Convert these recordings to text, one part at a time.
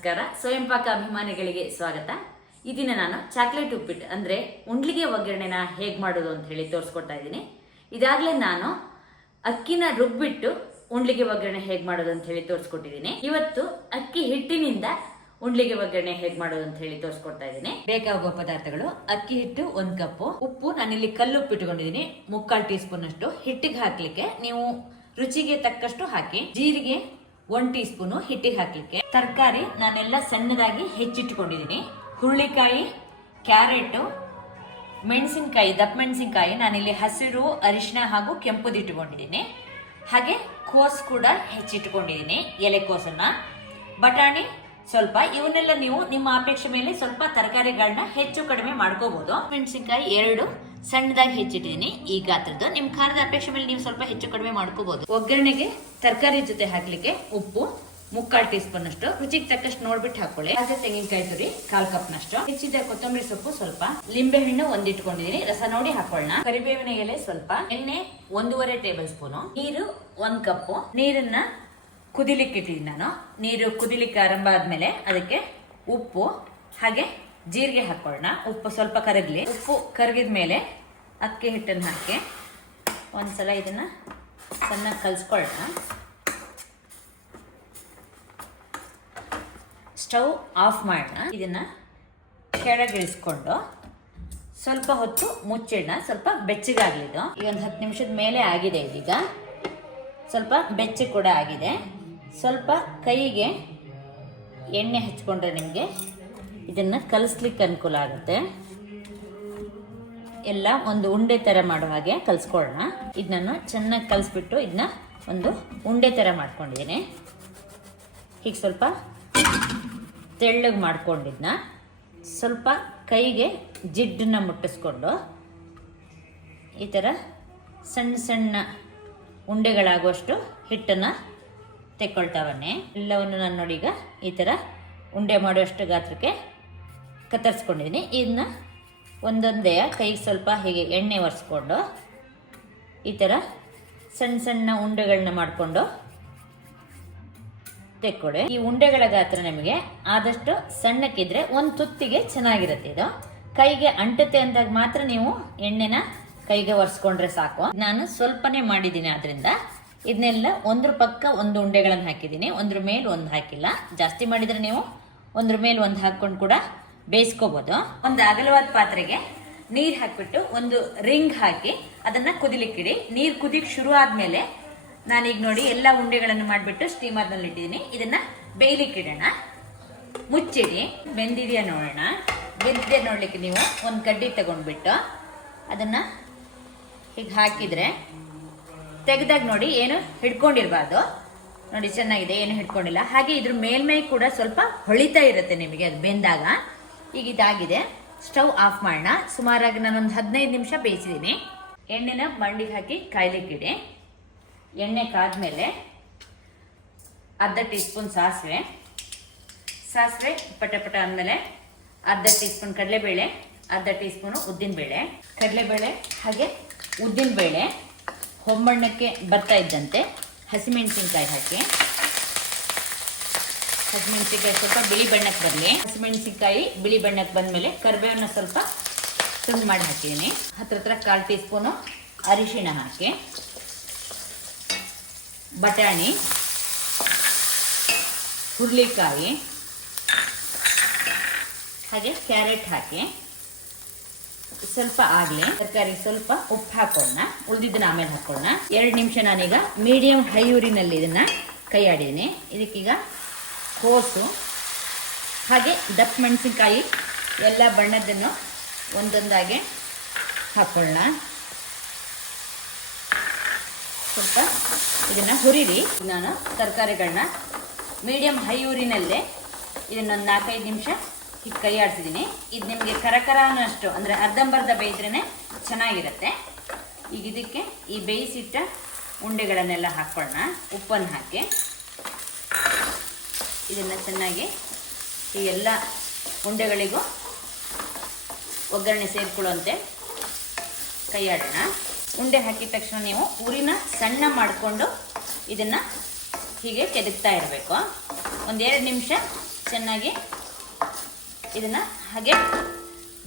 ನಮಸ್ಕಾರ. ಸ್ವಯಂ ಪಾಕ ಅಭಿಮಾನಿಗಳಿಗೆ ಸ್ವಾಗತ. ಈ ದಿನ ನಾನು ಚಾಕ್ಲೇಟ್ ಉಪ್ಪಿಟ್ಟು ಅಂದ್ರೆ ಉಂಡ್ಲಿಗೆ ಒಗ್ಗರಣೆನ ಹೇಗ್ ಮಾಡೋದು ಅಂತ ಹೇಳಿ ತೋರಿಸ್ಕೊಡ್ತಾ ಇದ್ದೀನಿ. ಇದಾಗ್ಲೇ ನಾನು ಅಕ್ಕಿನ ರುಬ್ಬಿಟ್ಟು ಉಂಡ್ಲಿಗೆ ಒಗ್ಗರಣೆ ಹೇಗ್ ಮಾಡೋದು ಅಂತ ಹೇಳಿ ತೋರಿಸ್ಕೊಟ್ಟಿದ್ದೀನಿ. ಇವತ್ತು ಅಕ್ಕಿ ಹಿಟ್ಟಿನಿಂದ ಉಂಡ್ಲಿಗೆ ಒಗ್ಗರಣೆ ಹೇಗ್ ಮಾಡೋದು ಅಂತ ಹೇಳಿ ತೋರಿಸ್ಕೊಡ್ತಾ ಇದ್ದೀನಿ. ಬೇಕಾಗುವ ಪದಾರ್ಥಗಳು ಅಕ್ಕಿ ಹಿಟ್ಟು ಒಂದ್ ಕಪ್ಪು, ಉಪ್ಪು ನಾನಿಲ್ಲಿ ಕಲ್ಲು ಇಟ್ಕೊಂಡಿದ್ದೀನಿ. ಮುಕ್ಕಾಲು ಟೀ ಸ್ಪೂನ್ ಅಷ್ಟು ಹಿಟ್ಟಿಗೆ ಹಾಕ್ಲಿಕ್ಕೆ ನೀವು ರುಚಿಗೆ ತಕ್ಕಷ್ಟು ಹಾಕಿ, ಜೀರಿಗೆ ಒನ್ ಟೀ ಸ್ಪೂನು ಹಿಟ್ಟಿಗೆ ಹಾಕಲಿಕ್ಕೆ. ತರಕಾರಿ ನಾನೆಲ್ಲ ಸಣ್ಣದಾಗಿ ಹೆಚ್ಚಿಟ್ಕೊಂಡಿದ್ದೀನಿ. ಹುರುಳಿಕಾಯಿ, ಕ್ಯಾರೆಟ್, ಮೆಣಸಿನಕಾಯಿ ದಪ್ಪ ಮೆಣಸಿನಕಾಯಿ ನಾನಿಲ್ಲಿ ಹಸಿರು ಅರಿಶಿನ ಹಾಗೂ ಕೆಂಪುದಿಟ್ಟುಕೊಂಡಿದ್ದೀನಿ ಹಾಗೆ ಕೋಸ್ ಕೂಡ ಹೆಚ್ಚಿಟ್ಕೊಂಡಿದ್ದೀನಿ ಎಲೆಕೋಸನ್ನ ಬಟಾಣಿ ಸ್ವಲ್ಪ, ಇವನ್ನೆಲ್ಲ ನೀವು ನಿಮ್ಮ ಅಪೇಕ್ಷೆ ಮೇಲೆ ಸ್ವಲ್ಪ ತರಕಾರಿಗಳನ್ನ ಹೆಚ್ಚು ಕಡಿಮೆ ಮಾಡ್ಕೋಬಹುದು ಮೆಣಸಿನಕಾಯಿ ಎರಡು ಸಣ್ಣದಾಗಿ ಹೆಚ್ಚಿಟ್ಟಿದ್ದೀನಿ ಈ ಗಾತ್ರದ್ದು ನಿಮ್ ಖಾರದ ಅಪೇಕ್ಷೆ ಮೇಲೆ ನೀವು ಸ್ವಲ್ಪ ಹೆಚ್ಚು ಕಡಿಮೆ ಮಾಡ್ಕೋಬಹುದು ಒಗ್ಗರಣೆಗೆ ತರಕಾರಿ ಜೊತೆ ಹಾಕ್ಲಿಕ್ಕೆ ಉಪ್ಪು ಮುಕ್ಕಾಲ್ ಟೀ ಸ್ಪೂನ್ ಅಷ್ಟು ರುಚಿಗೆ ತಕ್ಕಷ್ಟು ನೋಡ್ಬಿಟ್ಟು ಹಾಕೊಳ್ಳಿ. ಹಾಗೆ ತೆಂಗಿನಕಾಯಿ ತುರಿ, ಕಾಲ್ ಕಪ್ ನಷ್ಟು ಹೆಚ್ಚಿದ ಕೊತ್ತಂಬರಿ ಸೊಪ್ಪು ಸ್ವಲ್ಪ. ಲಿಂಬೆ ಹಣ್ಣು ಒಂದಿಟ್ಕೊಂಡಿದೀನಿ. ರಸ ನೋಡಿ ಹಾಕೊಳ್ಳೋಣ. ಕರಿಬೇವಿನ ಎಲೆ ಸ್ವಲ್ಪ. ಎಣ್ಣೆ ಒಂದೂವರೆ ಟೇಬಲ್ ಸ್ಪೂನು. ನೀರು ಒಂದ್ ಕಪ್ಪು. ನೀರನ್ನ ಕುದಿಲಿಕ್ಕೆ ಇಟ್ಟಿದ್ದೀನಿ ನಾನು. ನೀರು ಕುದಿಲಿಕ್ಕೆ ಆರಂಭ ಆದ್ಮೇಲೆ ಅದಕ್ಕೆ ಉಪ್ಪು, ಹಾಗೆ ಜೀರಿಗೆ ಹಾಕೊಳ್ಳೋಣ ಉಪ್ಪು ಸ್ವಲ್ಪ ಕರಗಲಿ. ಉಪ್ಪು ಕರಗಿದ ಮೇಲೆ ಅಕ್ಕಿ ಹಿಟ್ಟನ್ನು ಹಾಕಿ ಒಂದ್ಸಲ ಇದನ್ನ ಚೆನ್ನಾಗಿ ಕಲಿಸ್ಕೊಳ್ಳೋಣ ಸ್ಟವ್ ಆಫ್ ಮಾಡೋಣ. ಇದನ್ನ ಕೆಳಗಿಳಿಸ್ಕೊಂಡು ಸ್ವಲ್ಪ ಹೊತ್ತು ಮುಚ್ಚಿಡೋಣ. ಸ್ವಲ್ಪ ಬೆಚ್ಚಗಾಗಲಿದ್ದು ಈ ಒಂದು ಹತ್ತು ನಿಮಿಷದ ಮೇಲೆ ಆಗಿದೆ ಇದೀಗ. ಸ್ವಲ್ಪ ಬೆಚ್ಚಗೆ ಕೂಡ ಆಗಿದೆ. ಸ್ವಲ್ಪ ಕೈಗೆ ಎಣ್ಣೆ ಹಚ್ಕೊಂಡ್ರೆ ನಿಮಗೆ ಇದನ್ನು ಕಲಿಸ್ಲಿಕ್ಕೆ ಅನುಕೂಲ ಆಗುತ್ತೆ. ಎಲ್ಲ ಒಂದು ಉಂಡೆ ಥರ ಮಾಡೋ ಹಾಗೆ ಕಲಿಸ್ಕೊಳ್ಳೋಣ. ಇದನ್ನ ಚೆನ್ನಾಗಿ ಕಲಿಸ್ಬಿಟ್ಟು ಇದನ್ನ ಒಂದು ಉಂಡೆ ಥರ ಮಾಡ್ಕೊಂಡಿದ್ದೀನಿ. ಹೀಗೆ ಸ್ವಲ್ಪ ತೆಳ್ಳಗೆ ಮಾಡ್ಕೊಂಡಿದ್ನ ಸ್ವಲ್ಪ ಕೈಗೆ ಜಿಡ್ಡನ್ನ ಮುಟ್ಟಿಸ್ಕೊಂಡು ಈ ಥರ ಸಣ್ಣ ಸಣ್ಣ ಉಂಡೆಗಳಾಗುವಷ್ಟು ಹಿಟ್ಟನ್ನು ತೆಕ್ಕೊಳ್ತಾವನ್ನೇ ಎಲ್ಲವನ್ನು ನಾನು ನೋಡಿ ಈಗ ಈ ಥರ ಉಂಡೆ ಮಾಡುವಷ್ಟು ಗಾತ್ರಕ್ಕೆ ಕತ್ತರಿಸ್ಕೊಂಡಿದ್ದೀನಿ ಇದನ್ನ ಒಂದೊಂದೇ ಕೈಗೆ ಸ್ವಲ್ಪ ಹೀಗೆ ಎಣ್ಣೆ ಒರೆಸ್ಕೊಂಡು ಈ ಥರ ಸಣ್ಣ ಸಣ್ಣ ಉಂಡೆಗಳನ್ನ ಮಾಡಿಕೊಂಡು ತೆಕ್ಕೊಡಿ. ಈ ಉಂಡೆಗಳ ಗಾತ್ರ ನಮಗೆ ಆದಷ್ಟು ಸಣ್ಣಕ್ಕಿದ್ರೆ ಒಂದು ತುತ್ತಿಗೆ ಚೆನ್ನಾಗಿರುತ್ತೆ ಇದು. ಕೈಗೆ ಅಂಟುತ್ತೆ ಅಂದಾಗ ಮಾತ್ರ ನೀವು ಎಣ್ಣೆನ ಕೈಗೆ ಒರೆಸ್ಕೊಂಡ್ರೆ ಸಾಕು. ನಾನು ಸ್ವಲ್ಪನೇ ಮಾಡಿದ್ದೀನಿ ಆದ್ರಿಂದ ಇದನ್ನೆಲ್ಲ ಒಂದ್ರ ಪಕ್ಕ ಒಂದು ಉಂಡೆಗಳನ್ನು ಹಾಕಿದ್ದೀನಿ ಒಂದ್ರ ಮೇಲೆ ಒಂದು ಹಾಕಿಲ್ಲ. ಜಾಸ್ತಿ ಮಾಡಿದರೆ ನೀವು ಒಂದ್ರ ಮೇಲೆ ಒಂದು ಹಾಕ್ಕೊಂಡು ಕೂಡ ಬೇಯಿಸ್ಕೋಬಹುದು ಒಂದು ಅಗಲವಾದ ಪಾತ್ರೆಗೆ ನೀರು ಹಾಕ್ಬಿಟ್ಟು ಒಂದು ರಿಂಗ್ ಹಾಕಿ ಅದನ್ನ ಕುದಿಲಿಕ್ಕಿಡಿ. ನೀರು ಕುದಿಕ್ ಶುರು ಆದ್ಮೇಲೆ ನಾನೀಗ ನೋಡಿ ಎಲ್ಲ ಉಂಡೆಗಳನ್ನು ಮಾಡಿಬಿಟ್ಟು ಸ್ಟೀಮರ್ನಲ್ಲಿ ಇಟ್ಟಿದ್ದೀನಿ. ಇದನ್ನ ಬೇಯ್ಲಿಕ್ಕೆ ಇಡೋಣ ಮುಚ್ಚಿಡಿ. ಬೆಂದಿದೆಯಾ ನೋಡೋಣ. ಬೆಂದಿದೆ ನೋಡ್ಲಿಕ್ಕೆ ನೀವು ಒಂದು ಕಡ್ಡಿ ತಗೊಂಡ್ಬಿಟ್ಟು ಅದನ್ನ ಹೀಗೆ ಹಾಕಿದ್ರೆ ತೆಗೆದಾಗ ನೋಡಿ ಏನು ಹಿಡ್ಕೊಂಡಿರ್ಬಾರ್ದು. ನೋಡಿ ಚೆನ್ನಾಗಿದೆ, ಏನು ಹಿಡ್ಕೊಂಡಿಲ್ಲ. ಹಾಗೆ ಇದ್ರ ಮೇಲ್ಮೈ ಕೂಡ ಸ್ವಲ್ಪ ಹೊಳಿತಾ ಇರುತ್ತೆ ನಿಮಗೆ, ಅದು ಬೆಂದಾಗ. ಈಗ ಇದಾಗಿದೆ. ಸ್ಟವ್ ಆಫ್ ಮಾಡೋಣ ಸುಮಾರಾಗಿ ನಾನೊಂದು ಹದಿನೈದು ನಿಮಿಷ ಬೇಯಿಸಿದ್ದೀನಿ ಎಣ್ಣೆನ ಮಂಡಿಗೆ ಹಾಕಿ ಕಾಯ್ಲಿಕ್ಕಿಡಿ. ಎಣ್ಣೆ ಕಾದ್ಮೇಲೆ ಅರ್ಧ ಟೀ ಸ್ಪೂನ್ ಸಾಸಿವೆ. ಸಾಸಿವೆ ಪಟ ಪಟ ಅಂದಮೇಲೆ ಅರ್ಧ ಟೀ ಸ್ಪೂನ್ ಕಡಲೆಬೇಳೆ, ಅರ್ಧ ಟೀ ಸ್ಪೂನು ಉದ್ದಿನಬೇಳೆ. ಕಡಲೆಬೇಳೆ ಹಾಗೆ ಉದ್ದಿನಬೇಳೆ ಹೊಂಬಣ್ಣಕ್ಕೆ ಬರ್ತಾ ಇದ್ದಂತೆ ಹಸಿಮೆಣಸಿನ್ಕಾಯಿ ಹಾಕಿ. ಹಸಿಮೆಣಸಿನ್ಕಾಯಿ ಸ್ವಲ್ಪ ಬಿಳಿ ಬಣ್ಣಕ್ಕೆ ಬರಲಿ. ಹಸಿಮೆಣಸಿನ್ಕಾಯಿ ಬಿಳಿ ಬಣ್ಣಕ್ಕೆ ಬಂದಮೇಲೆ ಕರಿಬೇವನ್ನ ಸ್ವಲ್ಪ ತುಂಡು ಮಾಡಿ ಹಾಕಿದ್ದೀನಿ ಹತ್ರ ಹತ್ರ ಕಾಲು ಟೀ ಸ್ಪೂನು ಅರಿಶಿಣ ಹಾಕಿ. ಬಟಾಣಿ, ಹುರುಳಿಕಾಯಿ, ಹಾಗೆ ಕ್ಯಾರೆಟ್ ಹಾಕಿ. ಸ್ವಲ್ಪ ಆಗಲಿ, ತರಕಾರಿ ಸ್ವಲ್ಪ ಉಪ್ಪು ಹಾಕೋಣ ಉಳಿದಿದ್ದನ್ನ ಆಮೇಲೆ ಹಾಕೋಣ ಎರಡು ನಿಮಿಷ ನಾನೀಗ ಮೀಡಿಯಂ ಹೈ ಊರಿನಲ್ಲಿ ಇದನ್ನ ಕೈ ಆಡಿದ್ದೀನಿ ಇದಕ್ಕೀಗ ಕೋಸು, ಹಾಗೆ ದಪ್ಪ ಮೆಣಸಿನ್ಕಾಯಿ, ಎಲ್ಲ ಬಣ್ಣದನ್ನು ಒಂದೊಂದಾಗೆ ಹಾಕೊಳ್ಳೋಣ. ಸ್ವಲ್ಪ ಇದನ್ನು ಹುರಿರಿ. ನಾನು ತರಕಾರಿಗಳನ್ನ ಮೀಡಿಯಂ ಹೈ ಊರಿನಲ್ಲೇ ಇದನ್ನೊಂದು ನಾಲ್ಕೈದು ನಿಮಿಷ ಹೀಗೆ ಕೈ ಆಡ್ಸಿದ್ದೀನಿ ಇದು ನಿಮಗೆ ಕರಕರ ಅನ್ನೋಷ್ಟು, ಅಂದರೆ ಅರ್ಧಂಬರ್ಧ ಬೇಯಿದ್ರೇ ಚೆನ್ನಾಗಿರುತ್ತೆ. ಈಗ ಇದಕ್ಕೆ ಈ ಬೇಯಿಸಿಟ್ಟ ಉಂಡೆಗಳನ್ನೆಲ್ಲ ಹಾಕ್ಕೊಳ್ಳೋಣ ಉಪ್ಪನ್ನು ಹಾಕಿ. ಇದನ್ನು ಚೆನ್ನಾಗಿ ಈ ಎಲ್ಲ ಉಂಡೆಗಳಿಗೂ ಒಗ್ಗರಣೆ ಸೇರಿಕೊಳ್ಳುವಂತೆ ಕೈಯಾಡೋಣ. ಉಂಡೆ ಹಾಕಿದ ತಕ್ಷಣ ನೀವು ಊರಿನ ಸಣ್ಣ ಮಾಡಿಕೊಂಡು ಇದನ್ನು ಹೀಗೆ ಕೆದಕ್ತಾ ಇರಬೇಕು. ಒಂದೆರಡು ನಿಮಿಷ ಚೆನ್ನಾಗಿ ಇದನ್ನು ಹಾಗೆ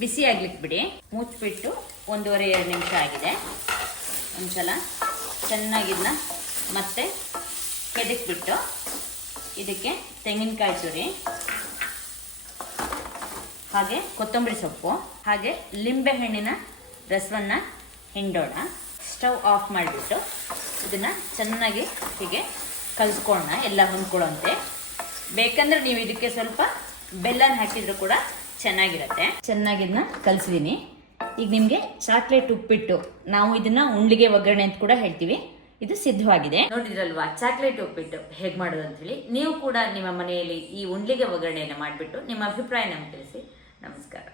ಬಿಸಿ ಆಗ್ಲಿಕ್ಕೆ ಬಿಡಿ. ಮುಚ್ಚಿಬಿಟ್ಟು ಒಂದೂವರೆ ಎರಡು ನಿಮಿಷ ಆಗಿದೆ. ಒಂದ್ಸಲ ಚೆನ್ನಾಗಿದ್ದನ್ನ ಮತ್ತೆ ಕೆದಕ್ಬಿಟ್ಟು ಇದಕ್ಕೆ ತೆಂಗಿನಕಾಯಿ ತುರಿ, ಹಾಗೆ ಕೊತ್ತಂಬರಿ ಸೊಪ್ಪು, ಹಾಗೆ ಲಿಂಬೆ ಹಣ್ಣಿನ ರಸವನ್ನು ಹಿಂಡೋಣ. ಸ್ಟವ್ ಆಫ್ ಮಾಡಿಬಿಟ್ಟು ಇದನ್ನು ಚೆನ್ನಾಗಿ ಹೀಗೆ ಕಲಿಸ್ಕೊಳ್ಳೋಣ ಎಲ್ಲ ಹೊಂದ್ಕೊಳ್ಳೋಂತೆ. ಬೇಕಂದ್ರೆ ನೀವು ಇದಕ್ಕೆ ಸ್ವಲ್ಪ ಬೆಲ್ಲನ ಹಾಕಿದ್ರು ಕೂಡ ಚೆನ್ನಾಗಿರುತ್ತೆ. ಚೆನ್ನಾಗಿ ಇದನ್ನ ಕಲಿಸಿದ್ದೀನಿ ಈಗ ನಿಮಗೆ ಚಾಕ್ಲೇಟ್ ಉಪ್ಪಿಟ್ಟು, ನಾವು ಇದನ್ನ ಉಂಡಿಗೆ ಒಗ್ಗರಣೆ ಅಂತ ಕೂಡ ಹೇಳ್ತೀವಿ. ಇದು ಸಿದ್ಧವಾಗಿದೆ. ನೋಡಿದ್ರಲ್ವಾ ಚಾಕ್ಲೇಟ್ ಉಪ್ಪಿಟ್ಟು ಹೇಗೆ ಮಾಡೋದು ಅಂತ ಹೇಳಿ ನೀವು ಕೂಡ ನಿಮ್ಮ ಮನೆಯಲ್ಲಿ ಈ ಉಂಡ್ಲಿಗೆ ಒಗ್ಗರಣೆಯನ್ನು ಮಾಡಿಬಿಟ್ಟು ನಿಮ್ಮ ಅಭಿಪ್ರಾಯ ನಮ್ಗೆ ತಿಳಿಸಿ. ನಮಸ್ಕಾರ.